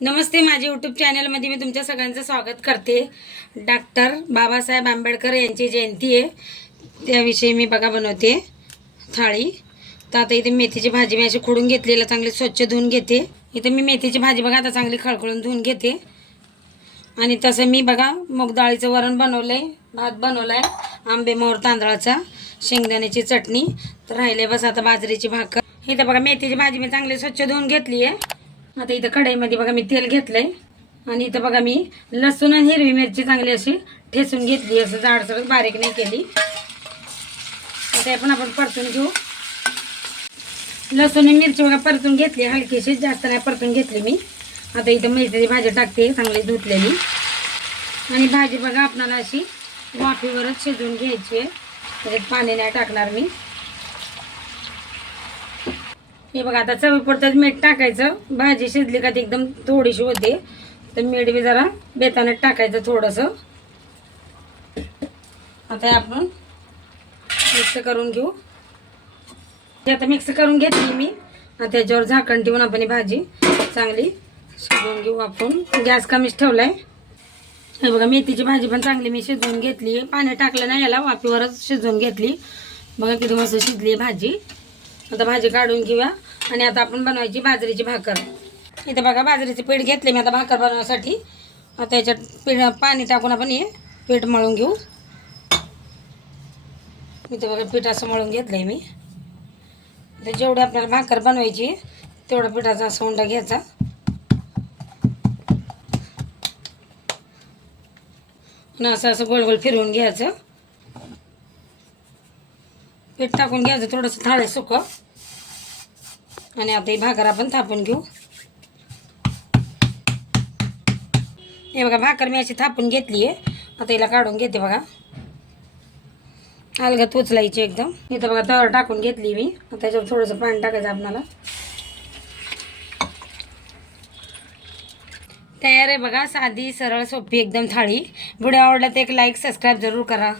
नमस्ते माझ्या यूट्यूब चॅनलमध्ये मी तुमच्या सगळ्यांचं स्वागत करते. डॉक्टर बाबासाहेब आंबेडकर यांची जयंती आहे. त्याविषयी मी बघा बनवते थाळी. तर आता इथे मेथीची भाजी मी अशी खोडून घेतलेलं चांगली स्वच्छ धुवून घेते. इथं मी मेथीची भाजी बघा आता चांगली खळखळून धुवून घेते. आणि तसं मी बघा मूग डाळीचं वरण बनवलं आहे भात बनवला आहे आंबेमोर तांदळाचा शेंगदाण्याची चटणी. तर राहिले बस आता बाजरीची भाकर. इथं बघा मेथीची भाजी मी चांगली स्वच्छ धुवून घेतली आहे आता इथं कढईमध्ये बघा मी तेल घेतलंय. आणि इथं बघा मी लसूण आणि हिरवी मिरची चांगली अशी ठेसून घेतली. असं जाडसरच बारीक नाही केली. आता आपण आपण परतून घेऊ. लसूण आणि मिरची बघा परतून घेतली. हलकीशी जास्त नाही परतून घेतली मी. आता इथं मिरची भाजी टाकते चांगली धुतलेली. आणि भाजी बघा आपणाला अशी वाफीवरच शिजवून घ्यायची आहे. त्याच्यात पाणी नाही टाकणार मी. हे बघा आता चवीपुरतंच मीठ टाकायचं. भाजी शिजली का ती एकदम थोडीशी होते. तर मीठ बी जरा बेताने टाकायचं थोडंसं. आता हे आपण मिक्स करून घेऊ. हे आता मिक्स करून घेतली मी. आता त्याच्यावर झाकण ठेवून आपण भाजी चांगली शिजवून घेऊ आपण. गॅस कमीच ठेवला आहे हे बघा मेथीची भाजी पण चांगली मी शिजवून घेतली. पाणी टाकलं नाही याला वापीवरच शिजवून घेतली. बघा किती मस्त शिजली आहे भाजी. आता भाजी काढून घेऊया. आणि आता आपण बनवायची बाजरीची भाकर. इथं बघा बाजरीचे पीठ घेतले मी आता भाकर बनवण्यासाठी. आता याच्यात पीठ पाणी टाकून आपण हे पीठ मळून घेऊ. इथं बघा पीठ असं मळून घेतलं आहे मी. तर जेवढी आपल्याला भाकर बनवायची तेवढा पिठाचा असा उंडा घ्यायचा. आणि असं असं गोल गोल फिरवून घ्यायचं. पीठ टाकून घ्यायचं थोडंसं थाळे सुकं. आणि आता ही भाकर आपण थापून घेऊ. हे बघा भाकर मी अशी थापून घेतली आहे. आता हिला काढून घेते बघा. अलगत उचलायची एकदम. इथं बघा तळ टाकून घेतली मी. आता त्याच्यावर थोडंसं पाणी टाकायचं आपणाला. तयार आहे बघा साधी सरळ सोपी एकदम थाळी. व्हिडिओ आवडला तर एक लाईक सबस्क्राईब जरूर करा.